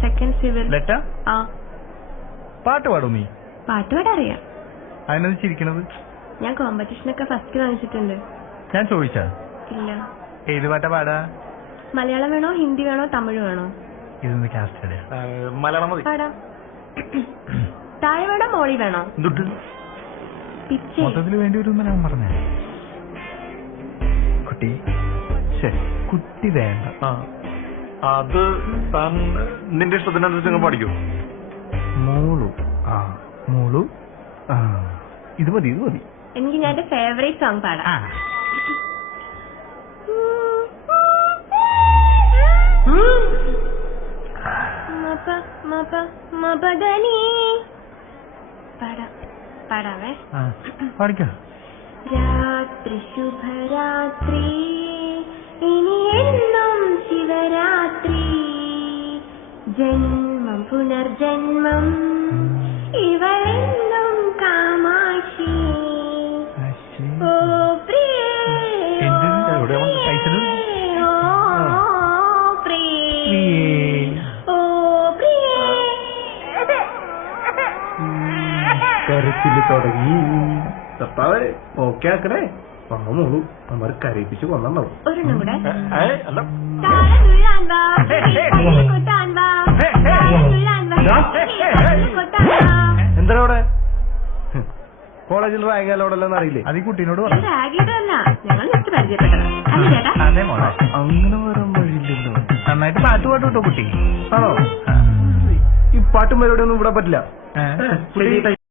Second civil ആ. പാട്ട് പാടും നീ? പാട്ട് പാടാൻ അറിയാം ചിരിക്കണത്? ഞാൻ കോമ്പറ്റീഷനൊക്കെ ഫസ്റ്റ് വാങ്ങിച്ചിട്ടുണ്ട്. ഞാൻ ചോദിച്ചാ? ഇല്ല. ഏത് പാട്ടാ പാടാ? മലയാളം വേണോ ഹിന്ദി വേണോ തമിഴ് വേണോ? ഇതൊന്ന് കാസ്റ്റ് മലയാളം മതി. പാടാം. താഴെ വേണോ? മോളി വേണോ മൊത്തത്തിൽ വേണ്ടി വരും ഞാൻ പറഞ്ഞ. കുട്ടി. കുട്ടി വേണ്ട. ആ. അത് താൻ നിന്റെ ഇഷ്ടത്തിനനുസരിച്ച് അങ്ങ് പഠിക്കും. മോളു. ആ മോളു. ആ ഇത് മതി ഇത് മതി. എനിക്ക് ഞാൻ എന്റെ ഫേവറേറ്റ് സോങ് പാടാം പാടാവേ. ആ പാടിക്കാം. രാത്രി ശുഭരാത്രി. ഇനി പുനർജന്മം ഇവളെന്നും കാമാക്ഷി. ഓ പ്രിയേ? ഓ? പ്രിയേ, ഓ പ്രിയേ. ഓ കരച്ചിൽ തുടങ്ങി. തപ്പാവരെ ഓക്കെ ആക്കണേ. പാവമോളൂ അമ്മ കരയിപ്പിച്ച് കൊന്നുണ്ടാവും ഒരെണ്ണം കൂടെ. വാ, എന്താ അവിടെ? കോളേജിൽ റാങ്ക് അറിയില്ലേ? അത് കുട്ടീനോട്? അതെ മോളെ. അങ്ങനെ വരാൻ വഴിയില്ലല്ലോ. നന്നായിട്ട് പാട്ട് പാട്ട് കേട്ടോ. കുട്ടി ആണോ ഈ പാട്ടും പരിപാടിയൊന്നും ഇവിടെ പറ്റില്ല.